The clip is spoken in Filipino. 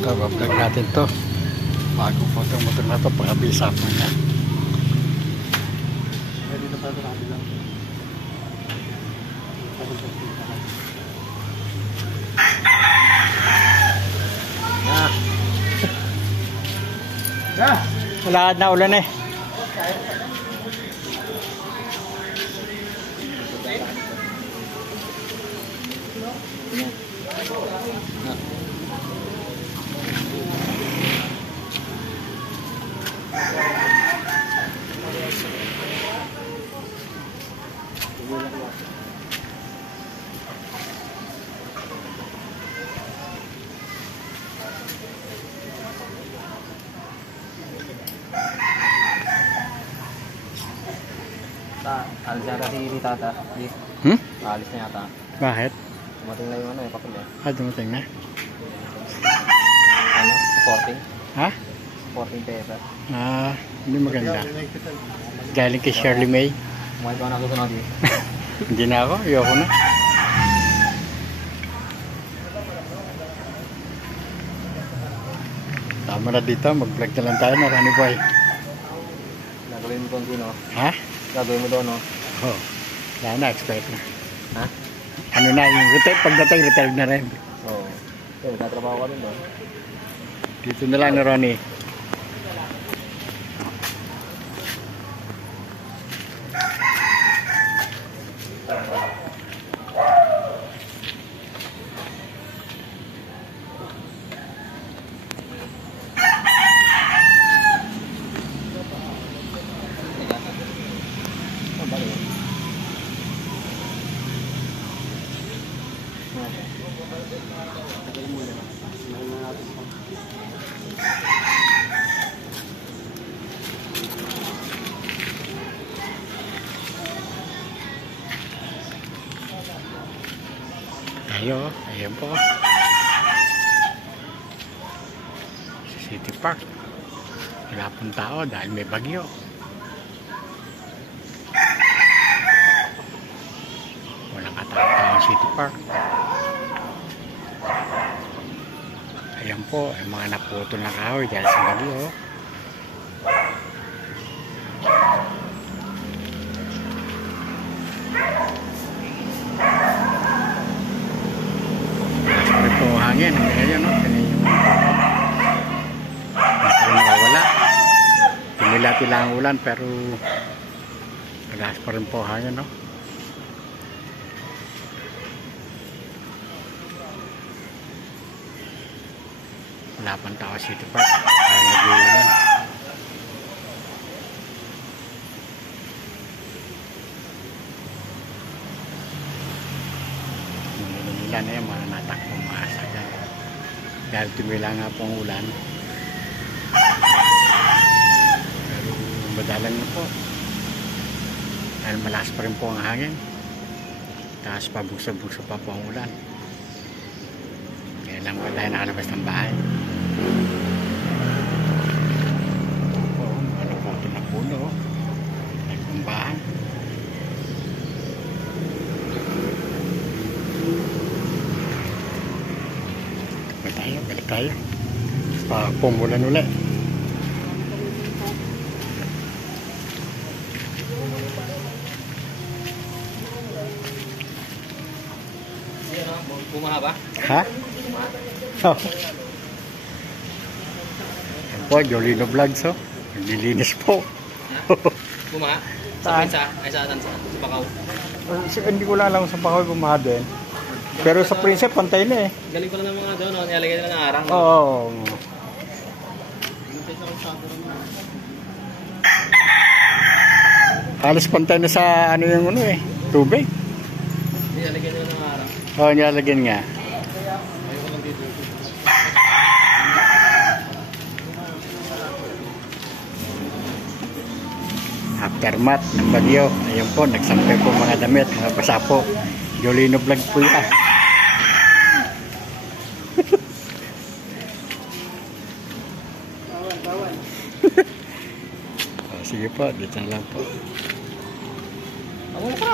Ito, vlog natin to. Bago po itong motor na to, pagkabisa po niya. Dito pa ito lang. Wala na ulan eh. Alis na yata si Tata. Alis na yata. Bakit? Dumating na yung ano eh, papel eh. Dumating na. Ano? Supporting? Ha? Supporting paper. Hindi maganda. Galing kay Shirley May. Kumain ko na susunod eh. Hindi na ako, ayoko na. Tama na dito, mag-vlog na lang tayo na Rani Boy. Gagawin mo doon sino? Ha? Gagawin mo doon no? Oo. Wala na, expert na. Ha? Ano na, yung pagdating, retired na rin. Oo. Okay, magtatrabaho ka rin doon. Dito na lang na Ronnie. Ayan po. City Park. Wala pong tao dahil may bagyo. Walang katao-tao City Park. Ayan po, ay mga naputol na kahoy dahil sa bagyo. Hangin, ayan o, wala. Tinila-tila ang ulan pero lakas pa rin po hangin no. Wala pang tao City Park kaya nag-uulan. Nila na yan, mga natakbong maasagan dahil tumila nga po ang ulan pero madalang na po dahil malakas pa rin po ang hangin tapos pabugsa-bugsa pa po ang ulan kaya lang po dahil nakalabas ng bahay po ano po ito na puno nagpambahan. Balik tayo pumulan ulit. Bumaha ba? Ha? Oh. Yan po, Jolino Vlogs oh. Naglilinis po. Bumaha? Sa Prinsa? Ay sa Bakaw? Hindi ko lang alam sa Bakaw bumaha din. Pero sa Prinsa, pantay na eh. Galing ko lang ng mga doon, nilalagay nila ng arang. Oo. Halos pantay na sa ano yung ano eh, tubig. Nilalagay nila ng arang. Oo, nilalagyan nga. Ayoko lang dito. Aftermath ng bagyo. Ayun po, nagsampay po mga damit, mga basa po. Jolino Vlog po yan. Sige po, dito na lang po. Ako na pa.